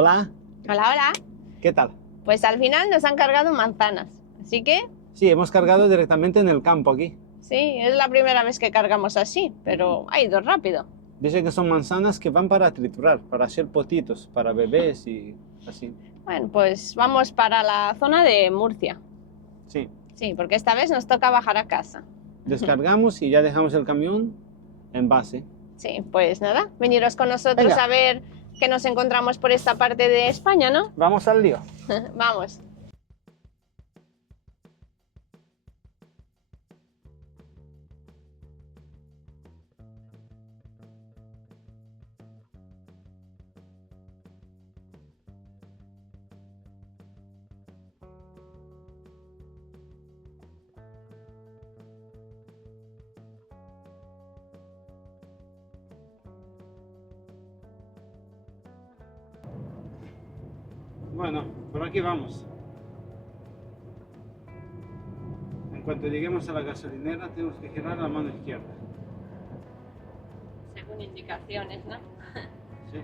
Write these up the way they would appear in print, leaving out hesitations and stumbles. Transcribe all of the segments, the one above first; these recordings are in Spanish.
Hola, Hola, hola. ¿qué tal? Pues al final nos han cargado manzanas. Así que Sí, hemos cargado directamente en el campo aquí. sí, es la primera vez que cargamos así, pero ha ido rápido. Dice que son manzanas que van para triturar, para hacer potitos, para bebés y así. Bueno, pues vamos para la zona de Murcia. Sí, Sí, porque esta vez nos toca bajar a casa. descargamos y ya dejamos el camión en base. Sí, pues nada, veniros con nosotros Venga. a ver qué nos encontramos por esta parte de España, ¿no? Vamos al lío. Vamos. Bueno, por aquí vamos. En cuanto lleguemos a la gasolinera tenemos que girar la mano izquierda. Según indicaciones, ¿no? Sí.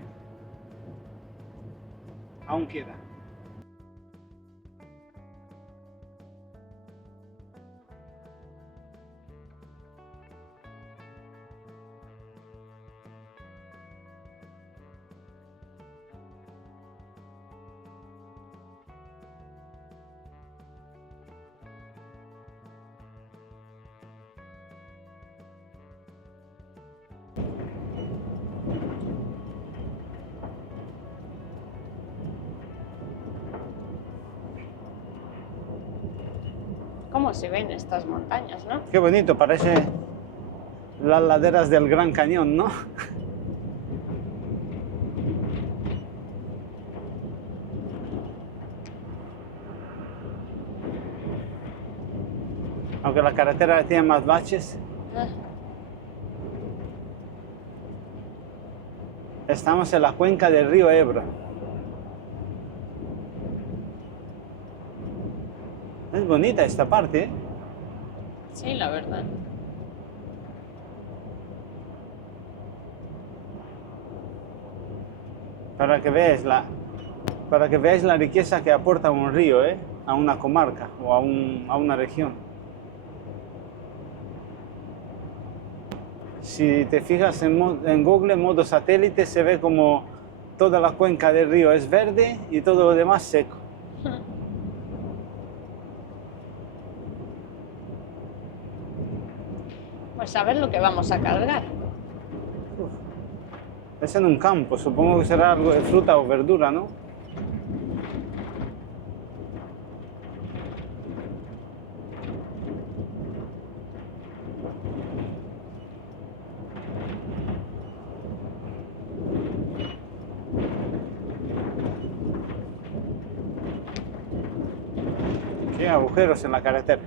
Aún queda. ¿Cómo se ven estas montañas, no? Qué bonito, parece las laderas del Gran Cañón, ¿no? Aunque la carretera tiene más baches. Estamos en la cuenca del río Ebro. Es bonita esta parte, ¿eh? Sí, la verdad. Para que veáis la riqueza que aporta un río, ¿eh? A una comarca o a una región. Si te fijas en Google, modo satélite, se ve como toda la cuenca del río es verde y todo lo demás seco. Pues a ver lo que vamos a cargar. Es en un campo, supongo que será algo de fruta o verdura, ¿no? Qué agujeros en la carretera.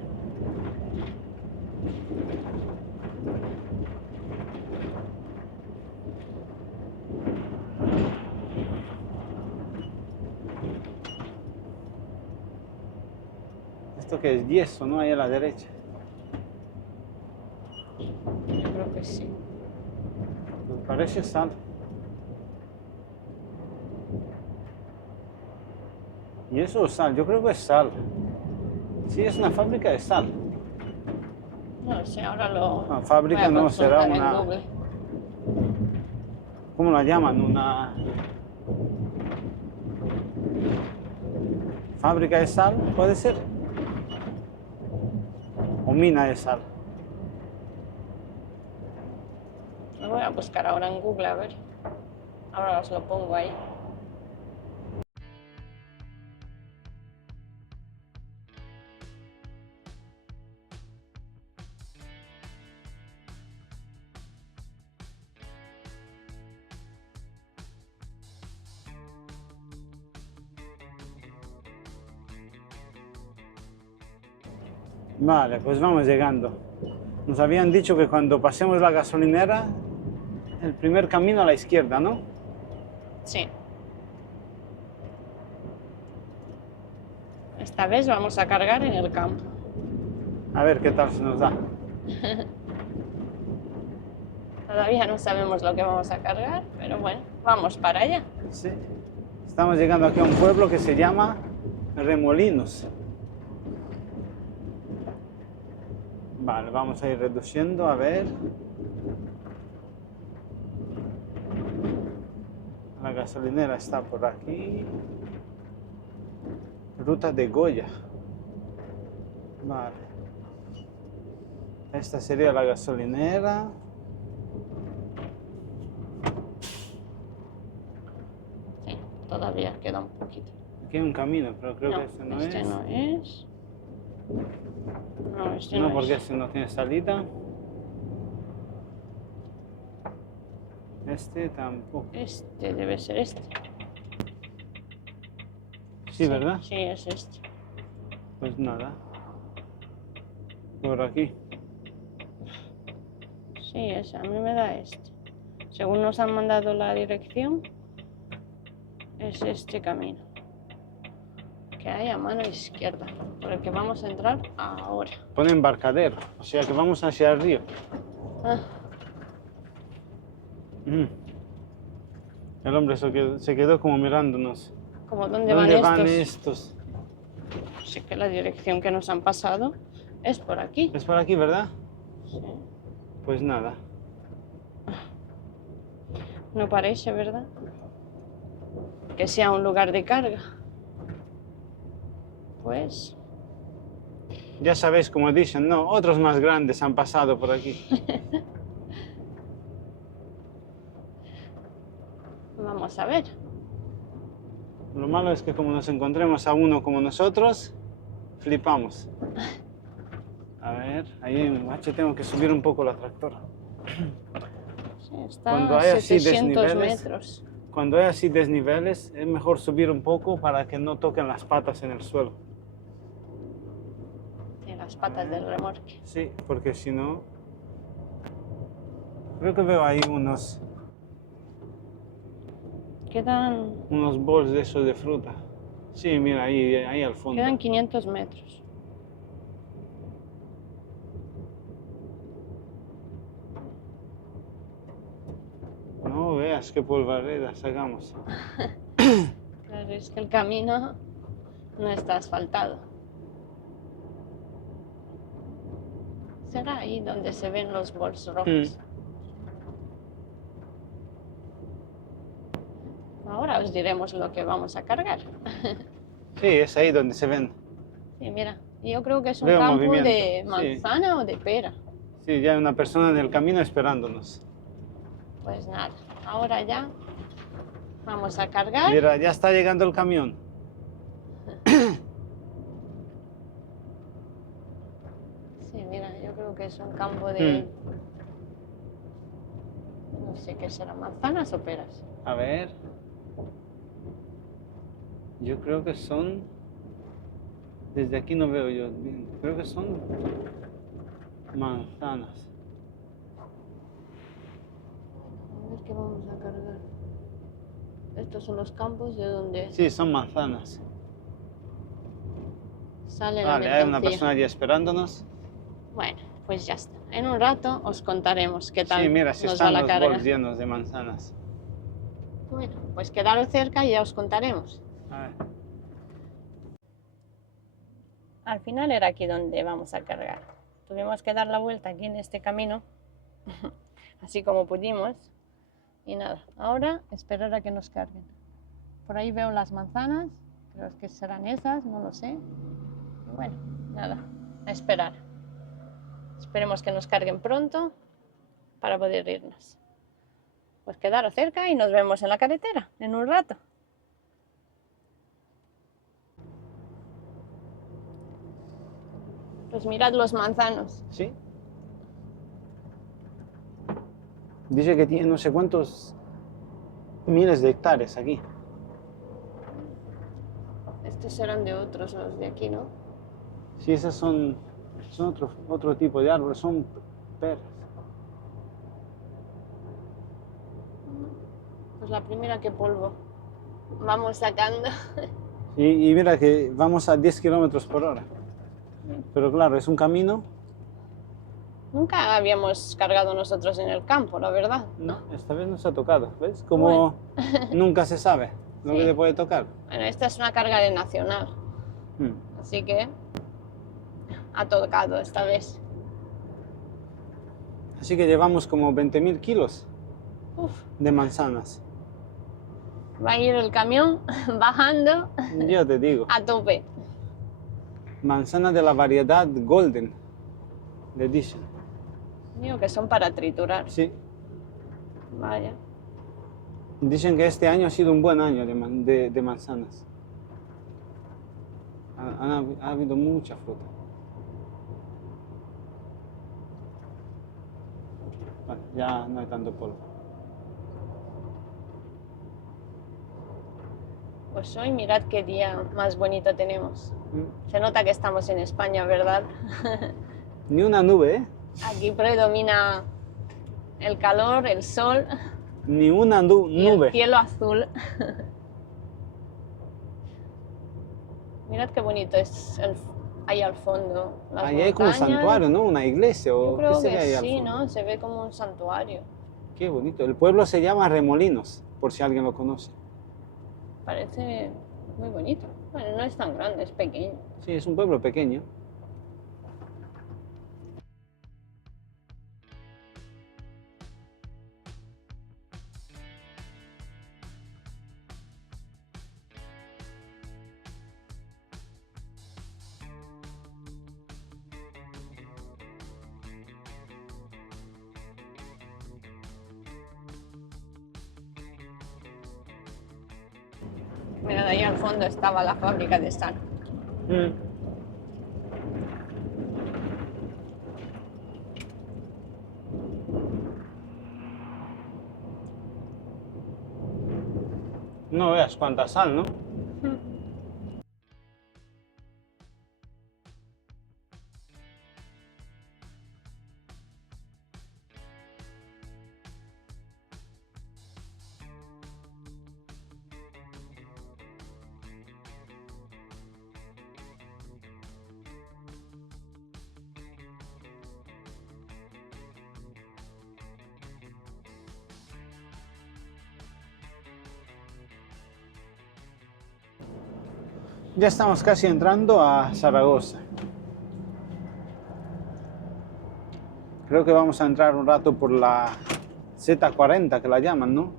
Esto que es yeso, ¿no? Ahí a la derecha. Yo creo que sí. Me parece sal. ¿Y eso es sal? Yo creo que es sal. Sí, es una fábrica de sal. No sé, ahora lo Una fábrica voy a no, será consultar en una... Google. ¿Cómo la llaman? Una... ¿Fábrica de sal? ¿Puede ser? ¿O mina de sal? Lo voy a buscar ahora en Google, a ver. Ahora os lo pongo ahí. Vale, pues vamos llegando. Nos habían dicho que cuando pasemos la gasolinera, el primer camino a la izquierda, ¿no? Sí. Esta vez vamos a cargar en el campo. A ver qué tal se nos da. Todavía no sabemos lo que vamos a cargar, pero bueno, vamos para allá. Sí. Estamos llegando aquí a un pueblo que se llama Remolinos. Vale, vamos a ir reduciendo, a ver. La gasolinera está por aquí. Ruta de Goya. Vale. Esta sería la gasolinera. Sí, todavía queda un poquito. Aquí hay un camino, pero creo que este no este es. no es. No, este No, no porque es. este no tiene salida. Este tampoco. Este debe ser este. Sí, ¿verdad? Sí, es este. Pues nada. Por aquí. Sí, ese, a mí me da este. Según nos han mandado la dirección, es este camino que hay a mano izquierda, por el que vamos a entrar ahora. Pone embarcadero, o sea que vamos hacia el río. Ah, El hombre se quedó como mirándonos. ¿como dónde ¿Dónde van van estos? estos? Sí que la dirección que nos han pasado es por aquí. Es por aquí, ¿verdad? Sí. Pues nada. No parece, ¿verdad? Que sea un lugar de carga. Pues Ya sabéis, como dicen, no, otros más grandes han pasado por aquí. vamos a ver. Lo malo es que como nos encontremos a uno como nosotros, flipamos. A ver, ahí en bache tengo que subir un poco la tractora. Sí, está Cuando a hay así 700 desniveles, metros. Cuando hay así desniveles, es mejor subir un poco para que no toquen las patas en el suelo. Tiene las patas del remolque. Sí, porque si no... Creo que veo ahí unos Quedan bols de esos de fruta. Sí, mira, ahí al fondo. 500 metros. No veas qué polvareda sacamos. Claro, es que el camino no está asfaltado. Será ahí donde se ven los bols rojos. Ahora os diremos lo que vamos a cargar. Sí, es ahí donde se ven. Sí, mira, yo creo que es un Veo campo movimiento, de sí. manzana o de pera. Sí, ya hay una persona en el camino esperándonos. Pues nada, ahora ya vamos a cargar. Mira, ya está llegando el camión. Sí, mira, yo creo que es un campo de... No sé qué será, manzanas o peras. A ver. Yo creo que son... Desde aquí no veo yo bien. Creo que son manzanas. A ver qué vamos a cargar. Estos son los campos de donde Sí, son manzanas. sale la Vale, hay una mercancía. persona allí esperándonos. Bueno, pues ya está. En un rato os contaremos qué tal Sí, mira, si nos va están la los carga. bols llenos de manzanas. Bueno, pues quedaros cerca y ya os contaremos. A ver. Al final era aquí donde vamos a cargar. Tuvimos que dar la vuelta aquí en este camino, así como pudimos. Y nada, ahora esperar a que nos carguen. Por ahí veo las manzanas, creo que serán esas, no lo sé. Y bueno, nada, a esperar. Esperemos que nos carguen pronto para poder irnos. Pues quedaros cerca y nos vemos en la carretera en un rato. Pues mirad los manzanos. ¿Sí? Dice que tiene no sé cuántos miles de hectáreas aquí. Estos serán de otros, los de aquí, ¿no? Sí, esas son otro tipo de árboles, son peras. Pues la primera que polvo. Vamos sacando. Y mira que vamos a 10 kilómetros por hora. Pero claro, es un camino. Nunca habíamos cargado nosotros en el campo, la verdad. No, esta vez nos ha tocado, ¿ves? Como nunca se sabe. lo Sí. que te puede tocar. Bueno, esta es una carga de nacional, Mm. así que ha tocado esta vez. Así que llevamos como 20.000 kilos Uf, de manzanas. va a ir el camión bajando Yo te digo, a tope. manzanas de la variedad Golden Edition. Digo que son para triturar. Sí, Vaya. dicen que este año ha sido un buen año de manzanas. Ha habido mucha fruta. Vale, ya no hay tanto polvo. Pues hoy mirad qué día más bonito tenemos. Mm. Se nota que estamos en España, ¿verdad? Ni una nube, ¿eh? Aquí predomina el calor, el sol Ni una y el nube. cielo azul. Mirad qué bonito es ahí al fondo. Las Ahí hay como un montañas. santuario, ¿no? Una iglesia o Yo qué creo se ve que ahí al sí, fondo. ¿no? Se ve como un santuario. Qué bonito. El pueblo se llama Remolinos, por si alguien lo conoce. Parece muy bonito. Bueno, no es tan grande, es pequeño. Sí, es un pueblo pequeño. Mirad, ahí al fondo estaba la fábrica de sal. Mm. No veas cuánta sal, ¿no? Ya estamos casi entrando a Zaragoza. Creo que vamos a entrar un rato por la Z40, que la llaman, ¿no?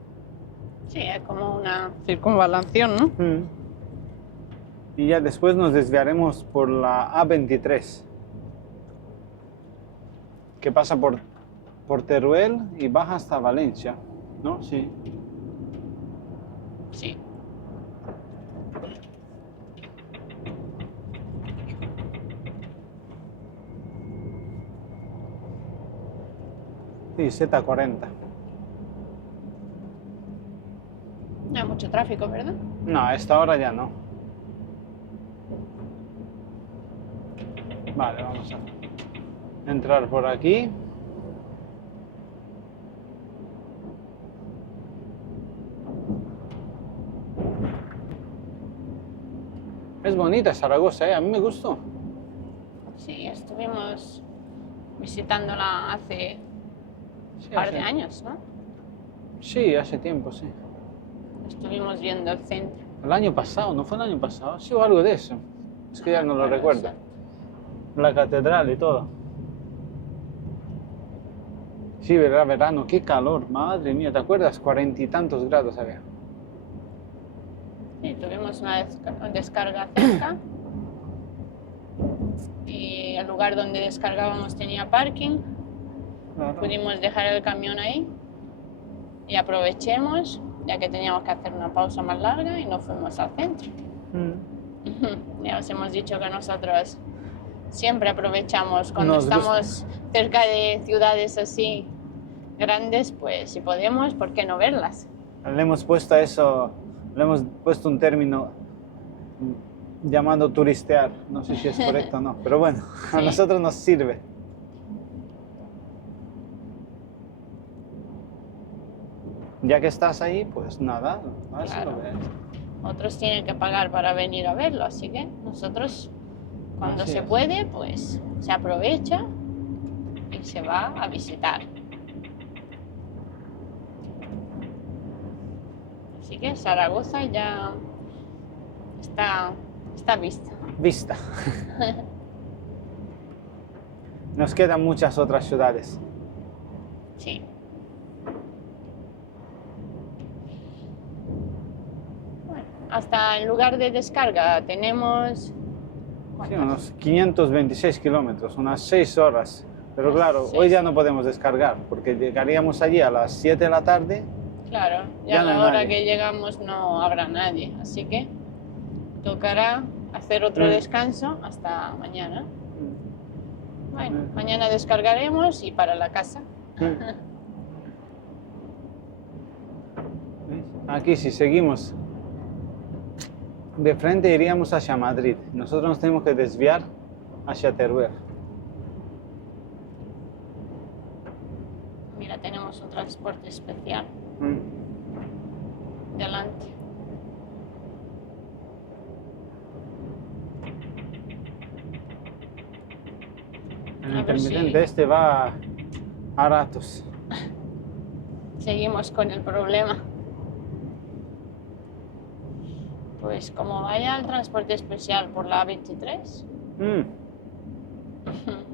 Sí, es como una circunvalación, ¿no? Mm. Y ya después nos desviaremos por la A23, que pasa por Teruel y baja hasta Valencia, ¿no? Sí. Sí. Sí, Z40. No hay mucho tráfico, ¿verdad? No, a esta hora ya no. Vale, vamos a entrar por aquí. Es bonita Zaragoza, ¿eh? A mí me gustó. Sí, estuvimos visitándola hace Sí, un par de años, ¿no? Sí, hace tiempo, sí. Estuvimos viendo el centro. El año pasado, ¿no fue el año pasado? Sí, o algo de eso. Es que ya no lo Bueno, recuerdo. La catedral y todo. Sí, era verano, qué calor, madre mía, ¿te acuerdas? 40 y tantos grados había. Sí, tuvimos una descarga cerca y el lugar donde descargábamos tenía parking. Claro. Pudimos dejar el camión ahí y aprovechemos, ya que teníamos que hacer una pausa más larga y nos fuimos al centro. Mm. Ya os hemos dicho que nosotros siempre aprovechamos cuando Nos gusta. estamos cerca de ciudades así grandes, pues si podemos, ¿por qué no verlas? Le hemos puesto a eso, le hemos puesto un término llamado turistear. No sé si es correcto o no, pero bueno, a Sí. nosotros nos sirve. Ya que estás ahí, pues nada, vas y Claro. lo ves. Otros tienen que pagar para venir a verlo, así que nosotros cuando Así se es. puede, pues se aprovecha y se va a visitar. Así que Zaragoza ya está vista. Vista. Nos quedan muchas otras ciudades. Sí. Bueno, hasta el lugar de descarga tenemos... Sí, unos 526 kilómetros, unas 6 horas. Pero claro, Sí. hoy ya no podemos descargar, porque llegaríamos allí a las 7 de la tarde. Claro, Ya ya a no hay la hora nadie. que llegamos no habrá nadie, así que tocará hacer otro Mm. descanso hasta mañana. Bueno, mañana descargaremos y para la casa. ¿Ves? Aquí si seguimos de frente iríamos hacia Madrid. Nosotros nos tenemos que desviar hacia Teruel. Mira, tenemos un transporte especial delante. El A ver si- intermitente este va a ratos. Seguimos con el problema. Pues como vaya el transporte especial por la A23,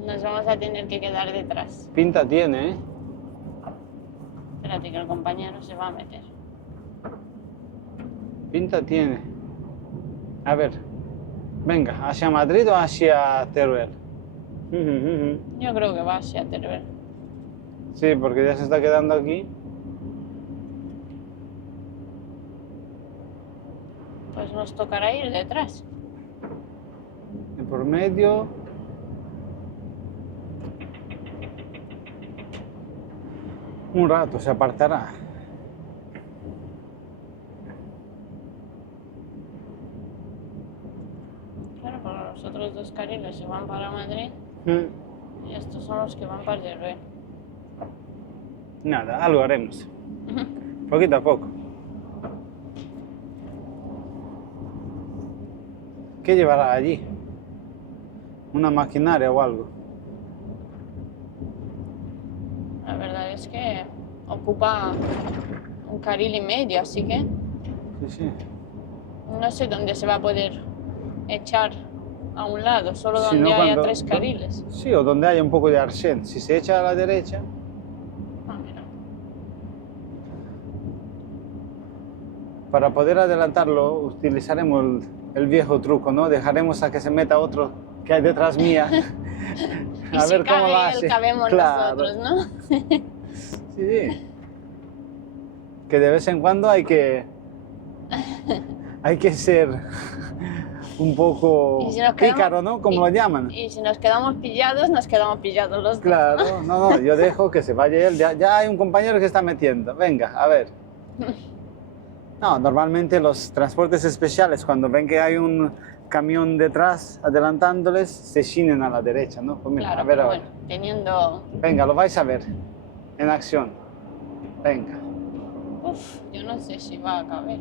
nos vamos a tener que quedar detrás. Pinta tiene, ¿eh? Espérate que el compañero se va a meter. Pinta tiene. A ver, venga, ¿hacia Madrid o hacia Teruel? Yo creo que va hacia Teruel. Sí, porque ya se está quedando aquí. Pues nos tocará ir detrás. De por medio. Un rato se apartará. Claro, porque los otros dos carriles se van para Madrid y estos son los que van para Teruel. Nada, algo haremos. Poquito a poco. ¿Qué llevará allí? ¿Una maquinaria o algo? La verdad es que ocupa un carril y medio, así que Sí, sí. no sé dónde se va a poder echar a un lado, solo Si donde no, haya cuando- 3 carriles. Sí, o donde haya un poco de arsén. Si se echa a la derecha, Ah, mira. para poder adelantarlo, utilizaremos el viejo truco, ¿no? Dejaremos a que se meta otro que hay detrás mía. Y A si ver cómo cabe lo él, hace. cabemos Claro. nosotros, ¿no? Sí, sí. Que de vez en cuando hay que ser un poco Y si nos quedamos- pícaro, ¿no? Como lo llaman. Y si nos quedamos pillados los dos. Claro, no, yo dejo que se vaya él. Ya hay un compañero que está metiendo. Venga, a ver. No, normalmente los transportes especiales, cuando ven que hay un camión detrás adelantándoles, se chinen a la derecha, ¿no? Pues mira, Claro, a ver pero ahora. bueno, teniendo... Venga, lo vais a ver en acción. Venga. Uf, yo no sé si va a caber.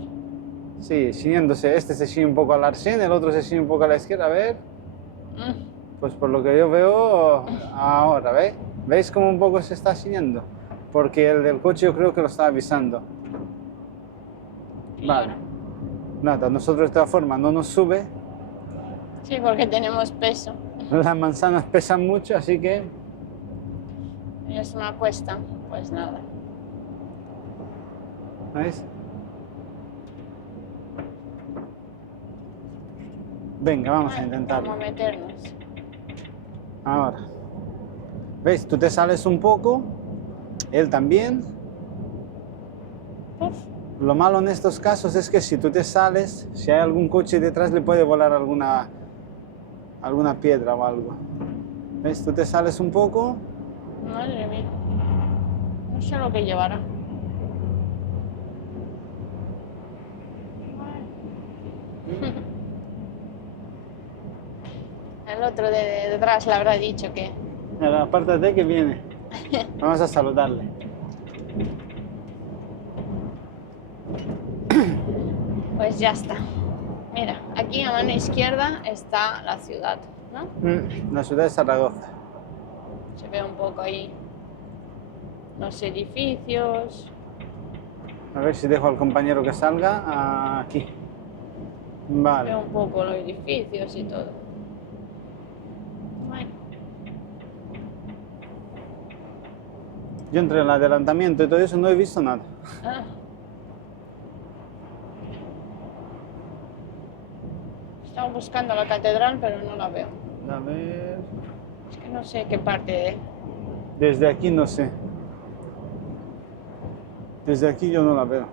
Sí, chiniéndose. Este se china un poco al arsén, el otro se china un poco a la izquierda. A ver. Pues por lo que yo veo ahora, ¿veis? ¿Veis cómo un poco se está siguiendo? Porque el del coche yo creo que lo está avisando. Claro. Vale. Nada, nosotros de todas formas no nos sube. Sí, porque tenemos peso. Las manzanas pesan mucho, así que... Es una cuesta, pues nada. ¿Veis? Venga, vamos a Vamos intentarlo. a meternos. Ahora. ¿Veis? Tú te sales un poco, él también. Uf, Lo malo en estos casos es que si tú te sales, si hay algún coche detrás, le puede volar alguna piedra o algo. ¿Ves? Tú te sales un poco. madre mía. No sé lo que llevará. El otro de detrás le habrá dicho que... Mira, apártate que viene. Vamos a saludarle. Pues ya está. Mira, aquí a mano izquierda está la ciudad, ¿no? La ciudad de Zaragoza. Se ve un poco ahí los edificios. A ver si dejo al compañero que salga aquí. Vale. Veo un poco los edificios y todo. Bueno, Yo entre el adelantamiento y todo eso no he visto nada. ah, estaba buscando la catedral, pero no la veo. A ver... Es que no sé qué parte de... Desde aquí no sé. Desde aquí yo no la veo.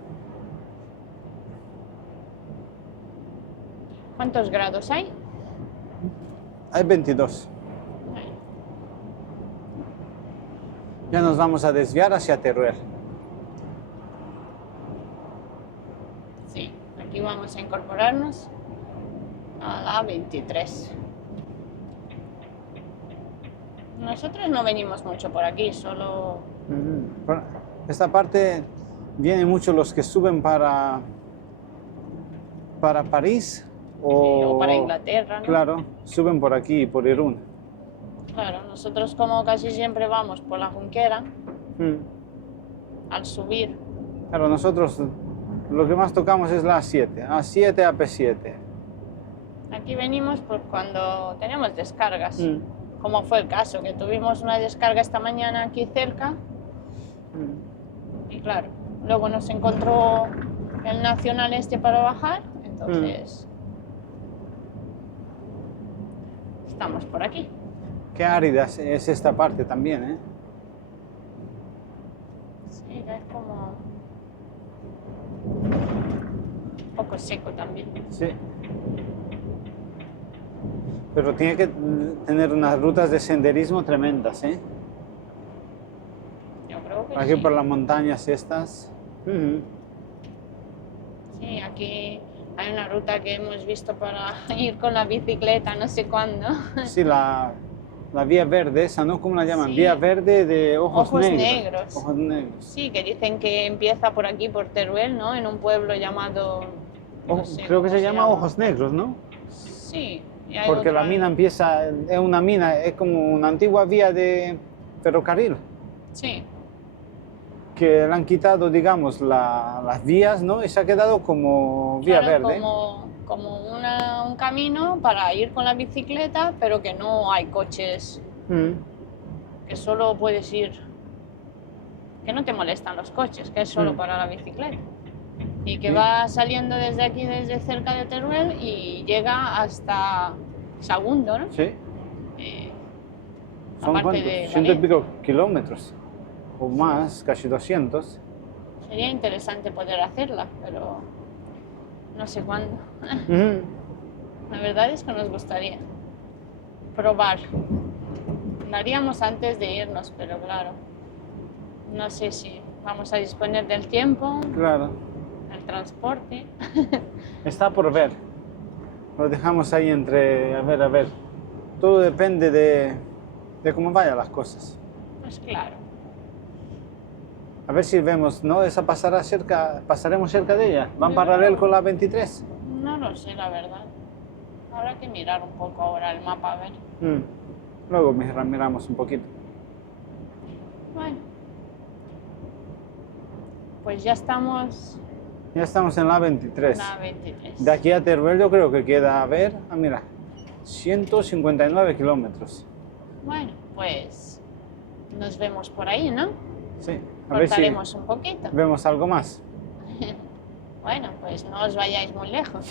¿Cuántos grados hay? Hay 22. Bueno, Ya nos vamos a desviar hacia Teruel. sí, aquí vamos a incorporarnos a la 23. Nosotros no venimos mucho por aquí, solo... Por esta parte vienen mucho los que suben para París o para Inglaterra, ¿no? Claro, suben por aquí, por Irún. Claro, nosotros como casi siempre vamos por la Junquera, Mm. al subir, Claro, nosotros lo que más tocamos es la A7, A7, AP7. aquí venimos por cuando tenemos descargas, Mm. como fue el caso, que tuvimos una descarga esta mañana aquí cerca Mm. y claro, luego nos encontró el nacional este para bajar, entonces estamos por aquí. Qué árida es esta parte también, ¿eh? Sí, es como un poco seco también. Sí. Pero tiene que tener unas rutas de senderismo tremendas, ¿eh? Yo creo que Aquí sí. por las montañas estas. Sí, aquí hay una ruta que hemos visto para ir con la bicicleta, no sé cuándo. Sí, la vía verde, esa, ¿no? ¿Cómo la llaman? Sí. Vía verde de ojos negros. negros. Ojos negros. Sí, que dicen que empieza por aquí, por Teruel, ¿no? En un pueblo llamado... no sé Creo que cómo se llama Ojos Negros, ¿no? Sí. y hay Porque la otra- mina empieza, es una mina, es como una antigua vía de ferrocarril, Sí, que le han quitado, digamos, las vías, ¿no? Y se ha quedado como vía claro, verde. como un camino para ir con la bicicleta, pero que no hay coches, que solo puedes ir, que no te molestan los coches, que es solo para la bicicleta. Y que Sí. va saliendo desde aquí, desde cerca de Teruel, y llega hasta Sagunto, ¿no? Sí. ¿Son aparte cuántos? de 100 y pico Valencia. kilómetros, o más, casi 200. Sería interesante poder hacerla, pero no sé cuándo. Ujú. La verdad es que nos gustaría probar. Lo haríamos antes de irnos, pero claro, no sé si vamos a disponer del tiempo, Claro, del transporte. está por ver. Lo dejamos ahí entre, a ver. Todo depende de cómo vayan las cosas. Pues claro, A ver si vemos, ¿no? Esa pasaremos cerca de ella. ¿Van paralelo con la 23? no lo sé, la verdad. Habrá que mirar un poco ahora el mapa, a ver. Luego miramos un poquito. Bueno, pues ya estamos Ya estamos en la 23. en la 23. De aquí a Teruel yo creo que queda, a ver, mira, 159 kilómetros. Bueno, pues nos vemos por ahí, ¿no? Sí, a ver si Cortaremos un poquito. vemos algo más. Bueno, pues no os vayáis muy lejos.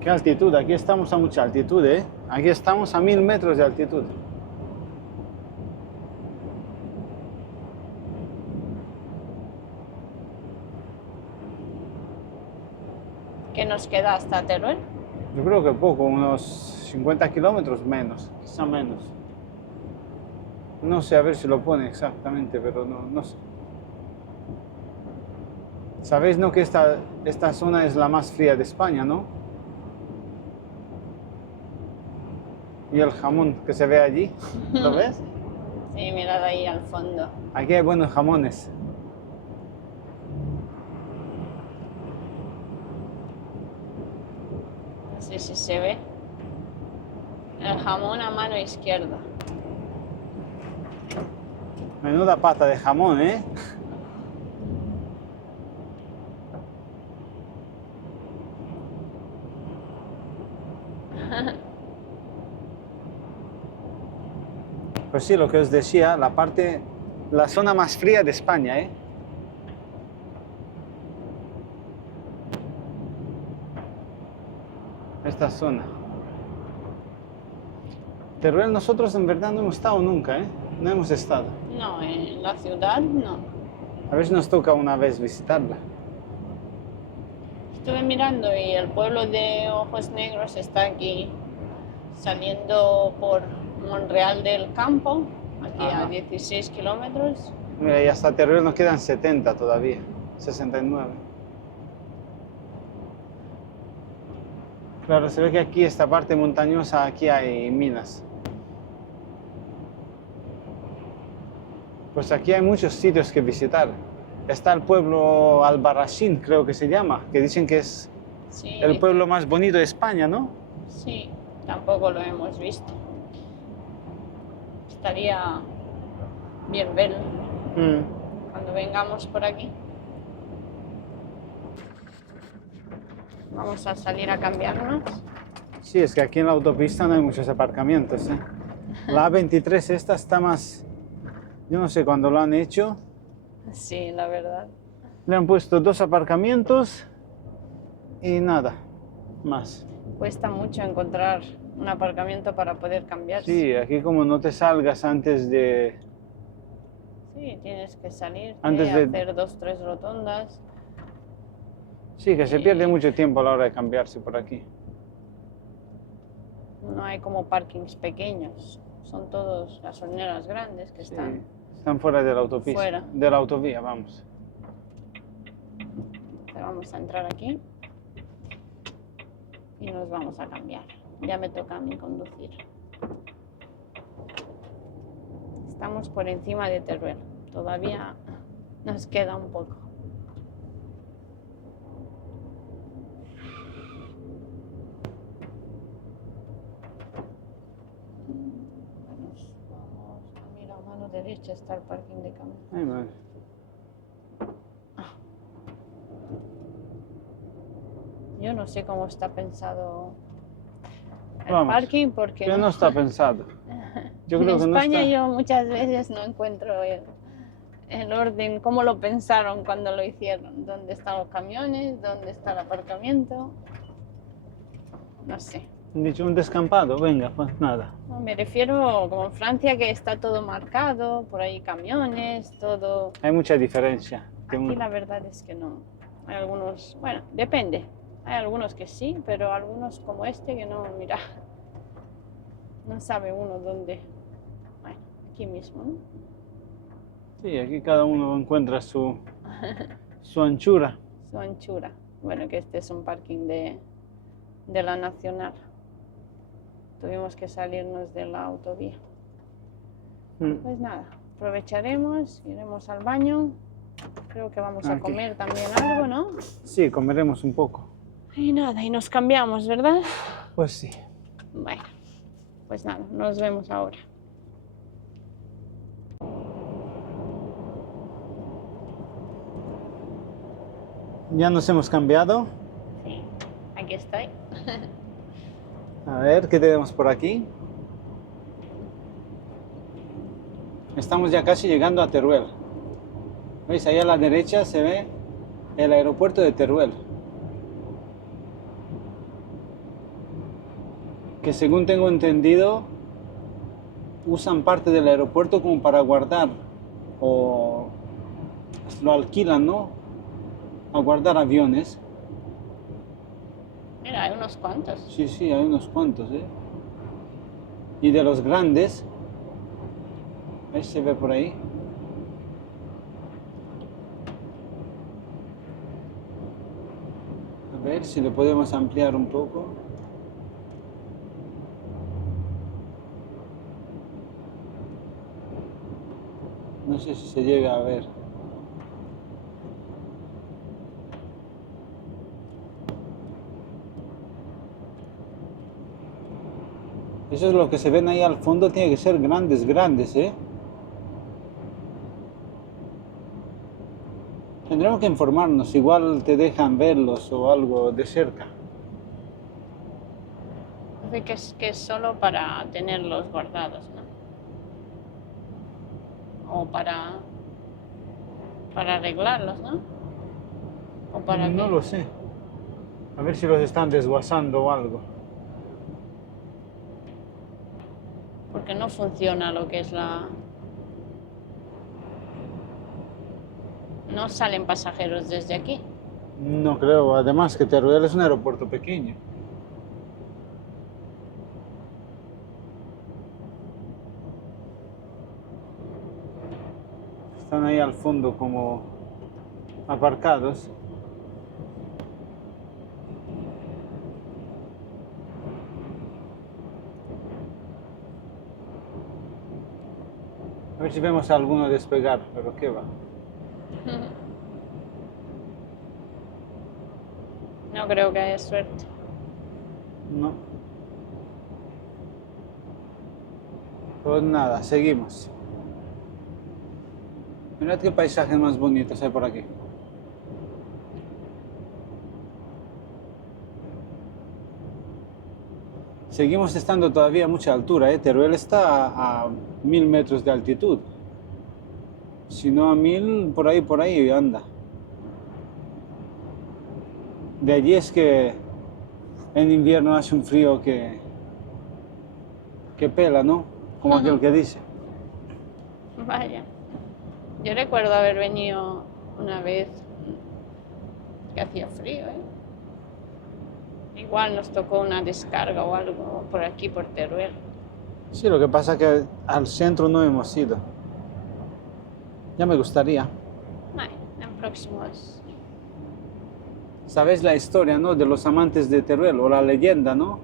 ¿Qué altitud? Aquí estamos a mucha altitud, ¿eh? Aquí estamos a 1000 metros de altitud. ¿Qué nos queda hasta Teruel? Yo creo que poco, unos 50 kilómetros menos, quizá menos. No sé, a ver si lo pone exactamente, pero no sé. Sabéis, ¿no? Que esta zona es la más fría de España, ¿no? Y el jamón que se ve allí, ¿lo ves? Sí, mirad ahí al fondo. Aquí hay buenos jamones. No sé si se ve. El jamón a mano izquierda. Menuda pata de jamón, ¿eh? Pues sí, lo que os decía, la zona más fría de España, ¿eh? Esta zona. Teruel nosotros en verdad no hemos estado nunca, ¿eh? No hemos estado. No, en la ciudad no. A ver si nos toca una vez visitarla. Estuve mirando y el pueblo de Ojos Negros está aquí, saliendo por Monreal del Campo, aquí Ajá. a 16 kilómetros. Mira, y hasta Teruel nos quedan 70 todavía, 69. Claro, se ve que aquí, esta parte montañosa, aquí hay minas. Pues aquí hay muchos sitios que visitar. Está el pueblo Albarracín, creo que se llama, que dicen que es Sí, el pueblo más bonito de España, ¿no? sí, tampoco lo hemos visto. Estaría bien verlo cuando vengamos por aquí. Vamos a salir a cambiarnos. Sí, es que aquí en la autopista no hay muchos aparcamientos, ¿eh? La A23 esta está más... Yo no sé cuándo lo han hecho. Sí, la verdad. Le han puesto 2 aparcamientos y nada más. Cuesta mucho encontrar un aparcamiento para poder cambiarse. Sí, aquí como no te salgas antes de... Sí, tienes que salir, Antes de- hacer 2, 3 rotondas. Sí, que se pierde mucho tiempo a la hora de cambiarse por aquí. No hay como parkings pequeños. Son todos gasolineras grandes que Sí, están. están fuera de la autopista. Fuera. De la autovía, vamos. Vamos a entrar aquí y nos vamos a cambiar. Ya me toca a mí conducir. Estamos por encima de Teruel. Todavía nos queda un poco. Mira, a mano derecha está el parking de camiones. Ay, madre. Yo no sé cómo está pensado el Vamos, parking porque Que no está pensado. Yo en creo que no España está... yo muchas veces no encuentro el orden, cómo lo pensaron cuando lo hicieron. ¿Dónde están los camiones? ¿Dónde está el aparcamiento? No sé. Han dicho un descampado, venga, pues nada. No, me refiero como en Francia que está todo marcado, por ahí camiones, todo. Hay mucha diferencia. Aquí la verdad es que no. Hay algunos, bueno, depende. Hay algunos que sí, pero algunos como este que no, mira, no sabe uno dónde. Bueno, aquí mismo, ¿no? Sí, aquí cada uno encuentra su anchura. Su anchura. Bueno, que este es un parking de la Nacional. Tuvimos que salirnos de la autovía. Pues nada, aprovecharemos, iremos al baño. Creo que vamos a Aquí. comer también algo, ¿no? Sí, comeremos un poco. Y nada, y nos cambiamos, ¿verdad? Pues sí. Bueno, pues nada, nos vemos ahora. Ya nos hemos cambiado. Sí, aquí estoy. A ver, ¿qué tenemos por aquí? Estamos ya casi llegando a Teruel. ¿Veis? Ahí a la derecha se ve el aeropuerto de Teruel. Que según tengo entendido, usan parte del aeropuerto como para guardar o lo alquilan, ¿no? A guardar aviones. Mira, hay unos cuantos. Sí, sí, hay unos cuantos, ¿eh? Y de los grandes, ¿ves? Se ve por ahí. A ver si lo podemos ampliar un poco. No sé si se llega a ver. Eso es lo que se ven ahí al fondo, tiene que ser grandes, grandes, ¿eh? Tendremos que informarnos, igual te dejan verlos o algo de cerca. Dice que es solo para tenerlos guardados, ¿no? O para arreglarlos, ¿no? ¿O para No qué? lo sé. A ver si los están desguazando o algo. Porque no funciona lo que es la... No salen pasajeros desde aquí. No creo, además que Teruel es un aeropuerto pequeño. Están ahí al fondo como aparcados. A ver si vemos a alguno despegar, pero qué va. No creo que haya suerte. No. Pues nada, seguimos. Mirad qué paisajes más bonitos hay por aquí. Seguimos estando todavía a mucha altura, ¿eh? Teruel está a 1000 metros de altitud. Si no a 1000, por ahí anda. De allí es que en invierno hace un frío que pela, ¿no? Como aquel que dice. Vaya. Yo recuerdo haber venido una vez que hacía frío, ¿eh? Igual nos tocó una descarga o algo por aquí, por Teruel. Sí, lo que pasa es que al centro no hemos ido. Ya me gustaría. Bueno, en próximos... ¿Sabes la historia, no? De los amantes de Teruel, o la leyenda, ¿no?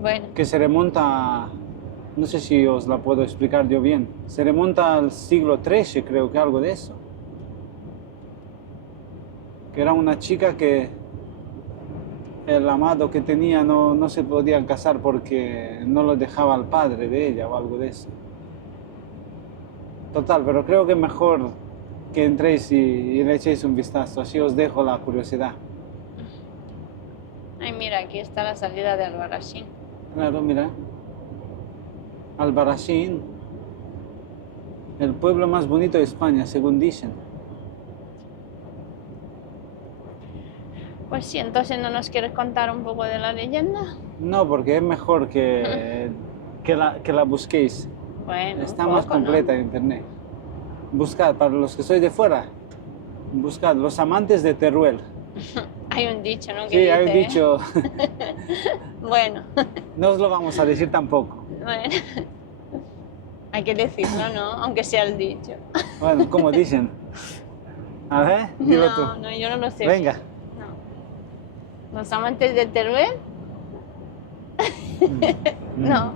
Bueno, Que se remonta, no sé si os la puedo explicar yo bien, se remonta al siglo XIII, creo que algo de eso. Que era una chica que el amado que tenía no se podían casar porque no lo dejaba el padre de ella o algo de eso. Total, pero creo que mejor que entréis y le echéis un vistazo, así os dejo la curiosidad. ay mira, aquí está la salida de Albarracín. Claro, mira. Albarracín, el pueblo más bonito de España, según dicen. Pues sí, entonces ¿no nos quieres contar un poco de la leyenda? No, porque es mejor que la busquéis. Bueno, Está un más poco, ¿no? completa en internet. Buscad, para los que sois de fuera, buscad Los amantes de Teruel. Hay un dicho, ¿no? Sí, Que habéis dice, dicho, Bueno, no os lo vamos a decir tampoco. bueno. Hay que decirlo, ¿no? Aunque sea el dicho. Bueno, como dicen. A ver, dilo tú. No, yo no lo sé. Venga. No. ¿Los amantes de Teruel? No,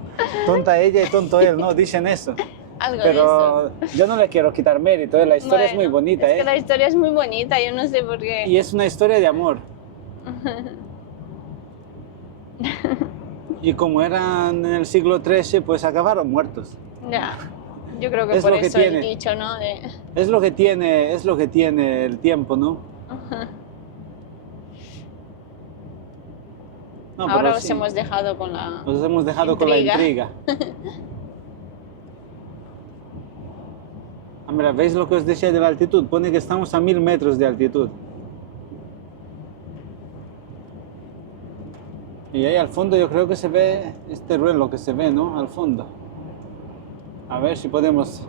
Tonta ella y tonto él, ¿no? Dicen eso. algo de eso. Pero yo no le quiero quitar mérito, ¿eh? La historia es muy Bueno, bonita, es ¿eh? que la historia es muy bonita, yo no sé por qué. Y es una historia de amor. Y como eran en el siglo XIII, pues acabaron muertos. Ya, yo creo que Es por lo que eso el tiene. dicho, ¿no? Es lo que tiene el tiempo, ¿no? No, pero Ahora os sí, hemos dejado con la... nos hemos dejado con la intriga. Ah, mira, ¿veis lo que os decía de la altitud? Pone que estamos a 1000 metros de altitud. Y ahí al fondo yo creo que se ve este ruelo que se ve, ¿no? Al fondo. A ver si podemos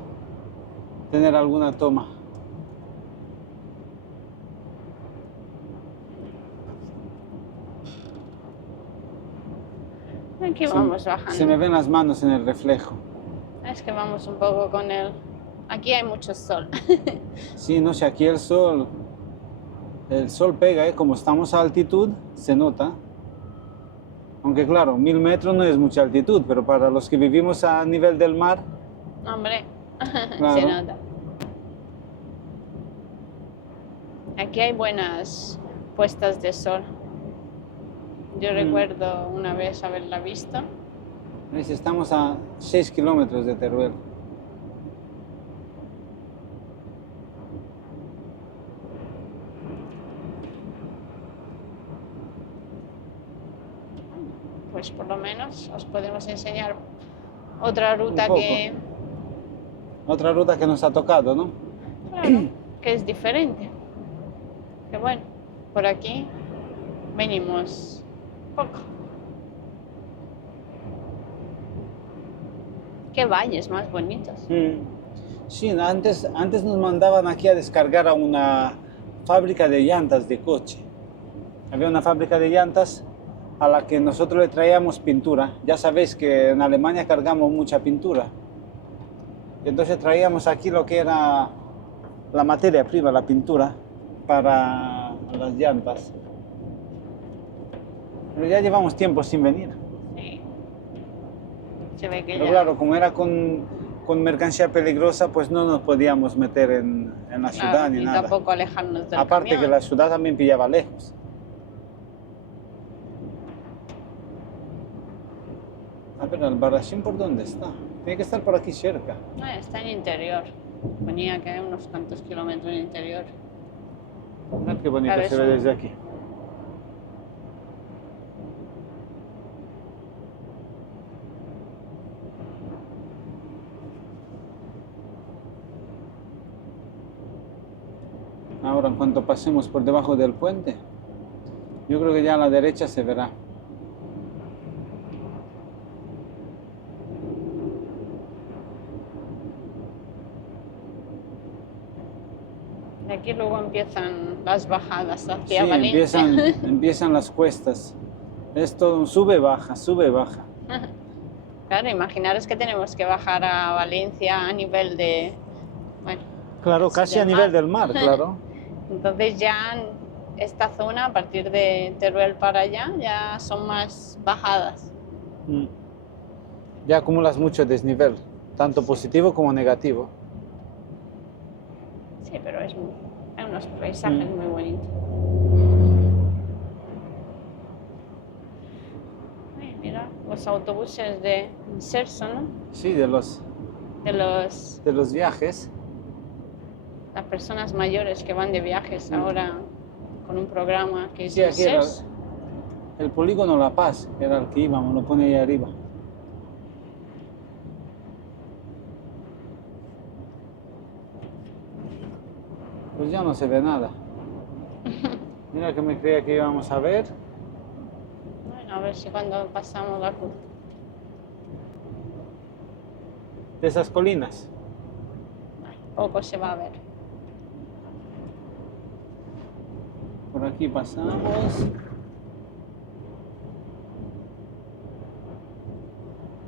tener alguna toma. Aquí vamos bajando. Se me ven las manos en el reflejo. Es que vamos un poco con el... Aquí hay mucho sol. Sí, no sé, aquí el sol pega, ¿eh? Como estamos a altitud, se nota. Aunque claro, 1000 metros no es mucha altitud, pero para los que vivimos a nivel del mar, Hombre, claro. se nota. Aquí hay buenas puestas de sol. Yo recuerdo una vez haberla visto. ¿Ves? Estamos a 6 kilómetros de Teruel. Pues por lo menos os podemos enseñar otra ruta poco. que, Otra ruta que nos ha tocado, ¿no? claro, que es diferente. Que bueno, por aquí venimos poco. Qué valles más bonitos. Sí, antes nos mandaban aquí a descargar a una fábrica de llantas de coche. Había una fábrica de llantas a la que nosotros le traíamos pintura. Ya sabéis que en Alemania cargamos mucha pintura. Y entonces traíamos aquí lo que era la materia prima, la pintura, para las llantas. Pero ya llevamos tiempo sin venir. Sí. Se ve que Pero ya... claro, como era con mercancía peligrosa, pues no nos podíamos meter en la ciudad Claro, ni y nada. tampoco alejarnos del Aparte camión. que la ciudad también pillaba lejos. A ver, Albarracín, ¿por dónde está? Tiene que estar por aquí cerca. Está en interior. Ponía que hay unos cuantos kilómetros en interior. Mirad qué bonito Claro, se es ve un- desde aquí. Ahora, en cuanto pasemos por debajo del puente, yo creo que ya a la derecha se verá. Y aquí luego empiezan las bajadas Sí, hacia Valencia. empiezan las cuestas. Es todo un sube, baja, sube, baja. Claro, imaginaros que tenemos que bajar a Valencia a nivel de... Bueno, Claro, Sí, casi del a nivel mar. del mar, claro. entonces ya esta zona, a partir de Teruel para allá, ya son más bajadas. Mm. Ya acumulas mucho desnivel, tanto positivo como negativo. Sí, pero hay unos paisajes muy bonitos. Ay, mira, los autobuses de Serso, ¿no? Sí, de los De viajes. las personas mayores que van de viajes ahora con un programa que es Sí, el aquí era Serso. el polígono La Paz, era el que íbamos, lo pone ahí arriba. Pues ya no se ve nada. Mira que me creía que íbamos a ver. Bueno, a ver si cuando pasamos la curva. De esas colinas. Poco se va a ver. Por aquí pasamos.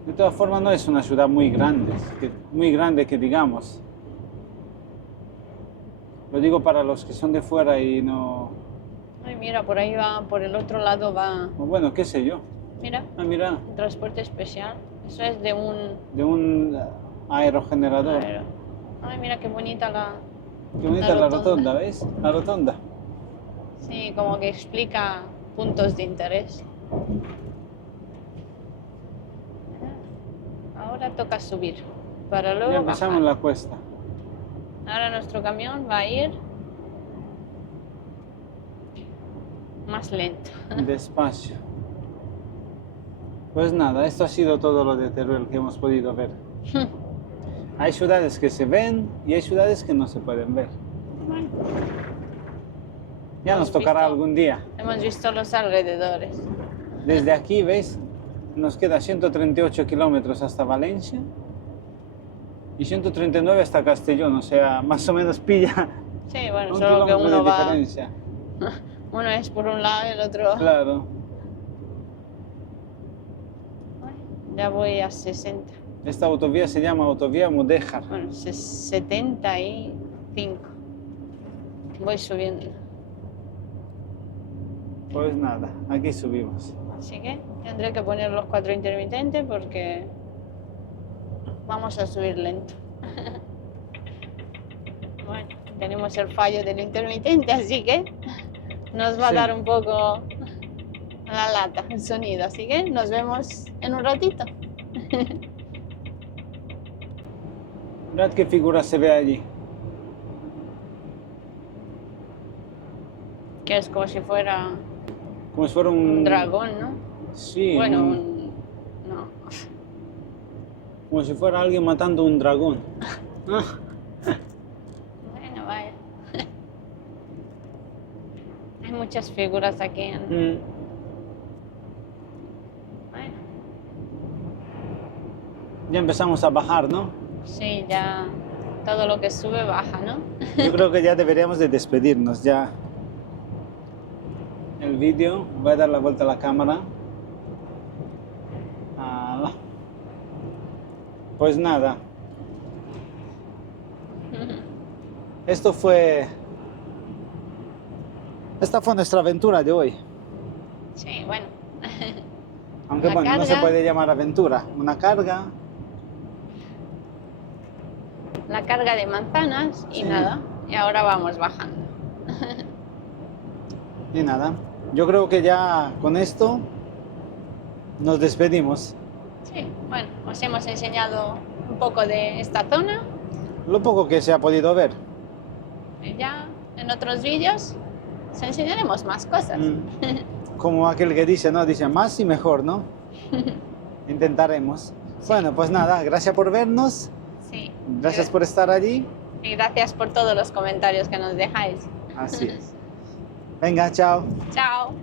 De todas formas no es una ciudad muy grande que digamos. Lo digo para los que son de fuera y no... Ay, mira, por ahí va, por el otro lado va, o bueno, qué sé yo. mira, Ah, mira, un transporte especial. Eso es de un de un aerogenerador. aero. Ay, mira qué bonita la... Qué bonita La la rotonda. rotonda, ¿ves? La rotonda. Sí, como que explica puntos de interés. Ahora toca subir, para luego Ya empezamos bajar. la cuesta. Ahora nuestro camión va a ir más lento. Despacio. Pues nada, esto ha sido todo lo de Teruel que hemos podido ver. Hay ciudades que se ven y hay ciudades que no se pueden ver. Bueno, Ya nos Hemos tocará visto- algún día. hemos visto los alrededores. Desde aquí, ¿veis? Nos queda 138 kilómetros hasta Valencia y 139 hasta Castellón, o sea, más o menos pilla Sí, bueno, un solo que kilómetro uno de va... diferencia. Uno es por un lado y el otro... Claro. Ya voy a 60. Esta autovía se llama Autovía Mudéjar. Bueno, 75. Voy subiendo. Pues nada, aquí subimos. Así que tendré que poner los 4 intermitentes porque vamos a subir lento. Bueno, tenemos el fallo del intermitente, así que nos va a Sí. dar un poco la lata, el sonido. Así que nos vemos en un ratito. Mirad qué figura se ve allí. Que es como si fuera Como si fuera un dragón, ¿no? Sí, Bueno, no. como si fuera alguien matando un dragón. Bueno, vaya. Hay muchas figuras aquí. Mm. Bueno, Ya empezamos a bajar, ¿no? sí, ya todo lo que sube baja, ¿no? Yo creo que ya deberíamos de despedirnos ya. El vídeo, voy a dar la vuelta a la cámara. Ala. Pues nada. Esta fue nuestra aventura de hoy. Sí, bueno. Aunque Una bueno, no se carga. puede llamar aventura. Una carga. La carga de manzanas y Sí. nada. Y ahora vamos bajando. Y nada. Yo creo que ya con esto nos despedimos. Sí, bueno, os hemos enseñado un poco de esta zona. Lo poco que se ha podido ver. Y ya en otros vídeos os enseñaremos más cosas. Como aquel que dice, ¿no? Dice más y mejor, ¿no? Intentaremos. Bueno, pues nada, gracias por vernos. Sí. Gracias por estar allí. Y gracias por todos los comentarios que nos dejáis. Así es. Venga, chao. Chao.